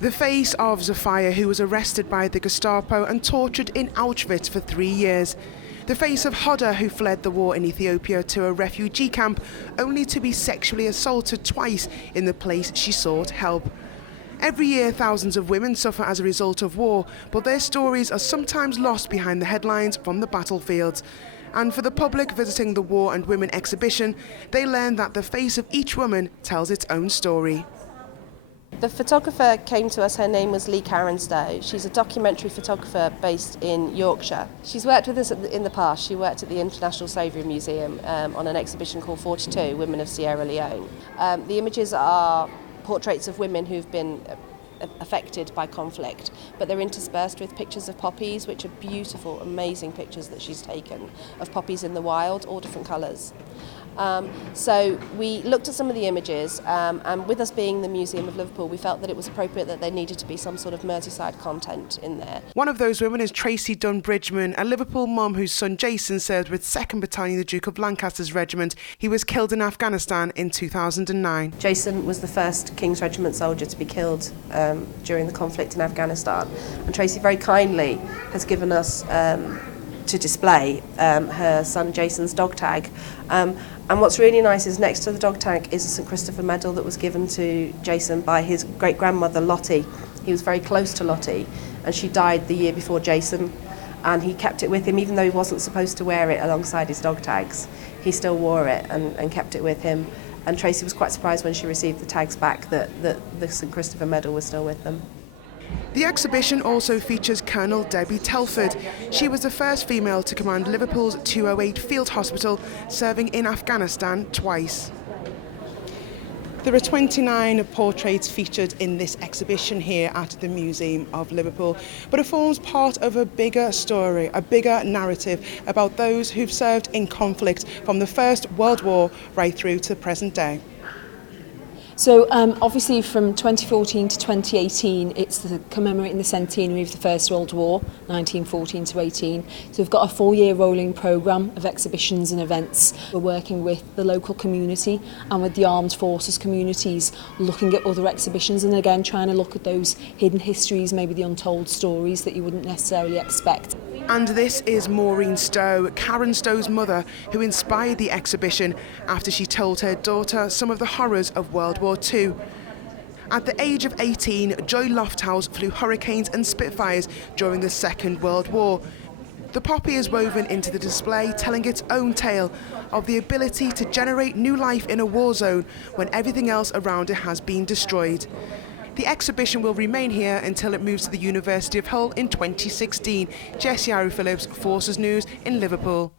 The face of Zofia, who was arrested by the Gestapo and tortured in Auschwitz for 3 years. The face of Hoda, who fled the war in Ethiopia to a refugee camp, only to be sexually assaulted twice in the place she sought help. Every year, thousands of women suffer as a result of war, but their stories are sometimes lost behind the headlines from the battlefields. And for the public visiting the War and Women exhibition, they learn that the face of each woman tells its own story. The photographer came to us, her name was Lee Karen Stow. She's a documentary photographer based in Yorkshire. She's worked with us in the past. She worked at the National Museum of Liverpool on an exhibition called 42, Women of Sierra Leone. The images are portraits of women who've been affected by conflict, but they're interspersed with pictures of poppies, which are beautiful, amazing pictures that she's taken of poppies in the wild, all different colours. So we looked at some of the images, and with us being the Museum of Liverpool, we felt that it was appropriate that there needed to be some sort of Merseyside content in there. One of those women is Tracy Dunn-Bridgman, a Liverpool mum whose son Jason served with 2nd Battalion, the Duke of Lancaster's regiment. He was killed in Afghanistan in 2009. Jason was the first King's Regiment soldier to be killed during the conflict in Afghanistan, and Tracy very kindly has given us to display her son Jason's dog tag. And what's really nice is next to the dog tag is a St Christopher medal that was given to Jason by his great-grandmother Lottie. He was very close to Lottie, and she died the year before Jason, and he kept it with him even though he wasn't supposed to wear it alongside his dog tags. He still wore it and kept it with him, and Tracy was quite surprised when she received the tags back that the St Christopher medal was still with them. The exhibition also features Colonel Debbie Telford. She was the first female to command Liverpool's 208 Field Hospital, serving in Afghanistan twice. There are 29 portraits featured in this exhibition here at the Museum of Liverpool, but it forms part of a bigger story, a bigger narrative about those who've served in conflict from the First World War right through to the present day. So obviously from 2014 to 2018, it's commemorating the centenary of the First World War, 1914 to 18. So we've got a 4-year rolling programme of exhibitions and events. We're working with the local community and with the armed forces communities, looking at other exhibitions and again trying to look at those hidden histories, maybe the untold stories that you wouldn't necessarily expect. And this is Maureen Stow, Karen Stow's mother, who inspired the exhibition after she told her daughter some of the horrors of World War II. At the age of 18, Joy Lofthouse flew Hurricanes and Spitfires during the Second World War. The poppy is woven into the display, telling its own tale of the ability to generate new life in a war zone when everything else around it has been destroyed. The exhibition will remain here until it moves to the University of Hull in 2016. Jessie Aru-Phillips, Forces News in Liverpool.